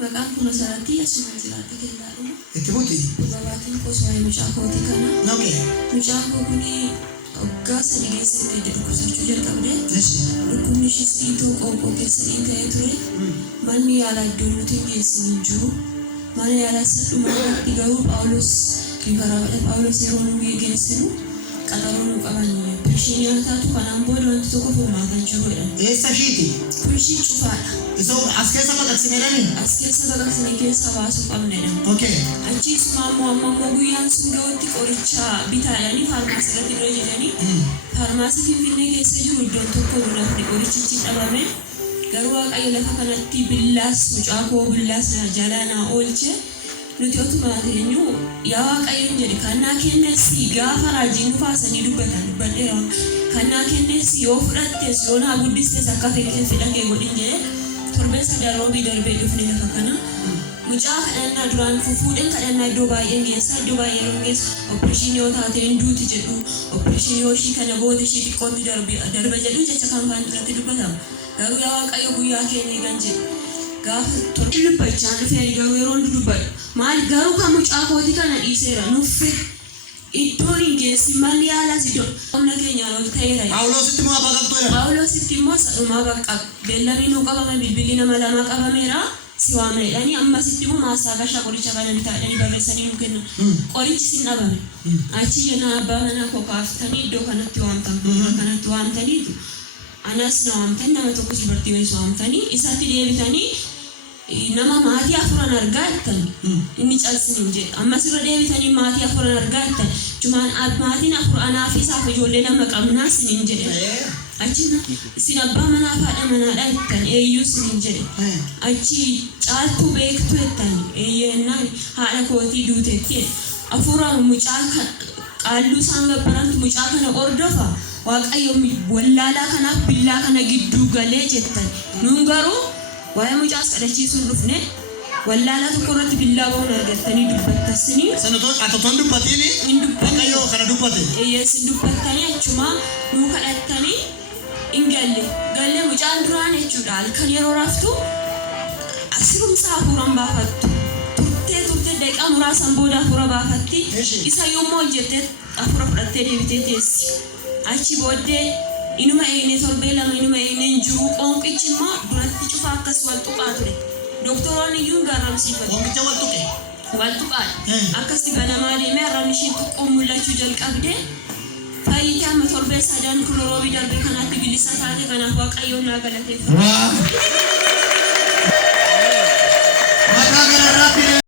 Maqaan kun asirratti asuma jiraate kennaadhu. Itti buuti. Babaatiin kosoo mucaa kooti kana. Mucaa koo kuni waggaa sadii keessatti dhukkubsachuu jalqabde. Dhukkubni ishis dhiitoo qoonqoo keessa dhiita'ee ture. Manni yaalaa iddoon nuti hin geessin hin jiru. Mana yaalaa sadhumaa irratti garuu Phaawulos yeroo nu geessinu qaxaroo nu qaban pirshiin taatu kanaan booda wanti tokko furmaatan jiru jedhan. Eessa ishiiti? Pirshiin cufaadha. Isoo as keessa baqaqsineedhani? As keessa baqaqsine keessa baasuu qabnedha. Achiisuma ammoo guyyaan sun ga'utti qoricha bitaadhanii faarmaasii irratti dura jedhanii faarmaasii Finfinnee keessa jiru iddoon tokko nafni qorichichi dhabame garuu Waaqayyo lafa kanatti billaas mucaa koo billaas jalaanaa oolche nuti otuma teenyu yaa Waaqayyoon jedhe kannaa kenneessi gaafa raajii nu faasanii dubbatan dubbadheera kannaa kenneessi yoo fudhattes yoo naa guddistes akka fedhangee godhin jedhe torbee sadii roobii darbee dhufne lafa kana mucaa kadhannaa duraan fuudheen kadhannaa iddoo baay'een geessa iddoo baay'ee yeroo geessa opereeshinii yoo taateen duuti jedhu opereeshinii yoo ishii kana booda ishii xiqqootti darba jedhu jecha kan faan irratti dubbatama garuu yaa Waaqayyo guyyaa keenya eegan jedhe gaafa torbee dubbachaan dhufee garuu yeroo hundi dubbadhu maal garuu kan mucaa kooti kana dhiiseera nuffe iddoo hin geessi malli yaalaas iddoo humna keenyaan ol ta'eera. Phaawulositti moo baqaqxoodha? Phaawulositti immoo sadhumaa baqqab beellamni nuu qabame bilbilli nama lama qabameera si waamedhanii ammasitti immoo maasaa gashaa qoricha kana bitaadhanii barreessanii nu kennan qorichi sin dhabame achi jennaan abbaa manaa koo kaaftanii iddoo kanatti waamtaniitu anas na waamtan nama tokkos dubartii wayis waamtanii isatti deebitanii nama maatii afuran argaa jettan inni calsin hin jedhe ammas irra deebitanii maatii afuran argaa jettan jumaan maatiin afur anaaf isaaf ijoollee lama qabnaa sin hin jedhe achi sin abbaa manaa faadha manaadha jettan eeyyuu sin hin jedhe achi caaltuu beektu jettan eeyyennaan haadha kootii duuteetti afura mucaa qaalluu isaan gabbarantu mucaa kana ordofa Waaqayyo wallaalaa kanaaf billaa kana gidduu galee jettan nuun garuu waa'ee mucaas kadhachiisuun dhufne wallaalaa tokko irratti billaa ba'uun argattanii dubbattasanii atotoon dubbatini Waaqayyo kana dubbate sin dubbattanii achuma nuu kadhattanii hin galle mucaan duraan jechuudha halkan yeroo raftu asirumsa hafuuran baafattu turtee daqiiqaa muraasan booda hafuura baafatti isa yommuu hojjettee hafuura fudhattee deebitee teessi achi booddee inuma eegnee torbee lama inuma eegneen jiru qoonqichi immoo duratti cufa akkas wal tuqaa ture doktoroonni iyyuu garamsiifatu qoonqicha wal tuqaadha akkasti ganamaa deemee arrabni isheen xiqqoon mul'achuu jalqabde fayyitee amma torbee sadaan kun roobii darbee kanaatti bilisa taate kanaaf Waaqayyoon naa galateeffatu.